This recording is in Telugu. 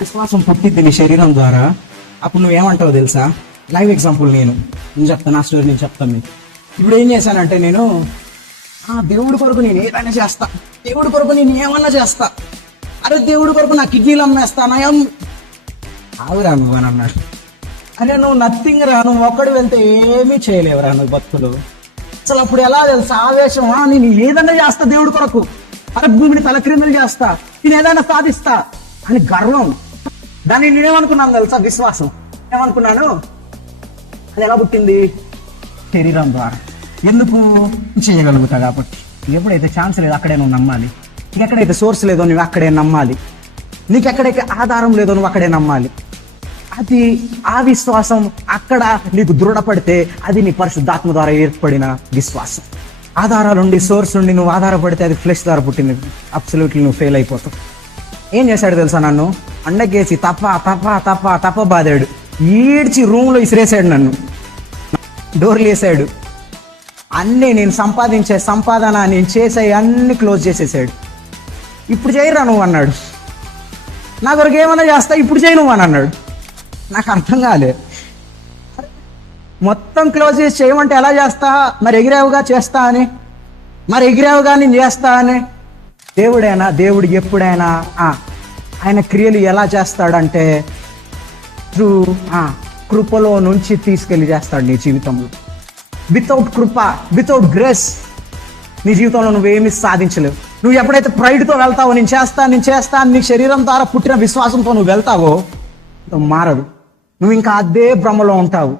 విశ్వాసం పుట్టిద్ది నీ శరీరం ద్వారా. అప్పుడు నువ్వేమంటావు తెలుసా? లైవ్ ఎగ్జాంపుల్ నేను చెప్తాను, నా స్టోరీ నేను చెప్తాను మీకు. ఇప్పుడు ఏం చేశానంటే నేను దేవుడి కొరకు నేను ఏదైనా చేస్తా, దేవుడి కొరకు నేను ఏమన్నా చేస్తా, అరే దేవుడి కొరకు నా కిడ్నీలు అమ్మేస్తా, ఆవురా నువ్వు అని అన్నాడు. అరే నువ్వు నథింగ్ రా, నువ్వు ఒక్కడు వెళ్తే ఏమీ చేయలేవురా నువ్వు బతుకులు. అసలు అప్పుడు ఎలా తెలుసా ఆవేశం, నేను ఏదైనా చేస్తా దేవుడి కొరకు, అరే భూమిని తలక్రిందులు చేస్తా, నేను ఏదైనా సాధిస్తా అని గర్వం. దాన్ని నేనేమనుకున్నాను తెలుసా? విశ్వాసం. ఏమనుకున్నాను? అది ఎలా పుట్టింది? శరీరం ద్వారా. ఎందుకు? చేయగలుగుతా కాబట్టి. ఎప్పుడైతే ఛాన్స్ లేదు అక్కడే నువ్వు నమ్మాలి, నీకెక్కడైతే సోర్స్ లేదో నువ్వు అక్కడే నమ్మాలి, నీకెక్కడైతే ఆధారం లేదో నువ్వు అక్కడే నమ్మాలి. అది ఆ విశ్వాసం అక్కడ నీకు దృఢపడితే అది నీ పరిశుద్ధాత్మ ద్వారా ఏర్పడిన విశ్వాసం. ఆధారాలుండి సోర్స్ నుండి నువ్వు ఆధారపడితే అది ఫ్లెష్ ద్వారా పుట్టింది. అబ్సల్యూట్లీ నువ్వు ఫెయిల్ అయిపోతావు. ఏం చేశాడు తెలుసా? నన్ను అండకేసి తప్ప తప్ప తప్ప తప్ప బాదాడు, ఈడ్చి రూమ్లో ఇసిరేసాడు, నన్ను డోర్లు వేసాడు, అన్నీ నేను సంపాదించే సంపాదన నేను చేసే అన్ని క్లోజ్ చేసేసాడు. ఇప్పుడు చేయరా నువ్వు అన్నాడు. నా కొరకు ఏమన్నా చేస్తా, ఇప్పుడు చేయి నువ్వు అని అన్నాడు. నాకు అర్థం కాలేదు. మొత్తం క్లోజ్ చేసి చేయమంటే ఎలా చేస్తా? మరి ఎగిరావుగా చేస్తా అని, మరి ఎగిరావుగా నేను చేస్తా అని. దేవుడైనా దేవుడు ఎప్పుడైనా ఆయన క్రియలు ఎలా చేస్తాడంటే త్రూ కృపలో నుంచి తీసుకెళ్ళి చేస్తాడు నీ జీవితంలో. వితౌట్ కృప, వితౌట్ గ్రేస్ నీ జీవితంలో నువ్వేమీ సాధించలేవు. నువ్వు ఎప్పుడైతే ప్రైడ్తో వెళ్తావో, నేను చేస్తా నీ శరీరం ద్వారా పుట్టిన విశ్వాసంతో నువ్వు వెళ్తావో మారదు. నువ్వు ఇంకా అదే భ్రమలో ఉంటావు.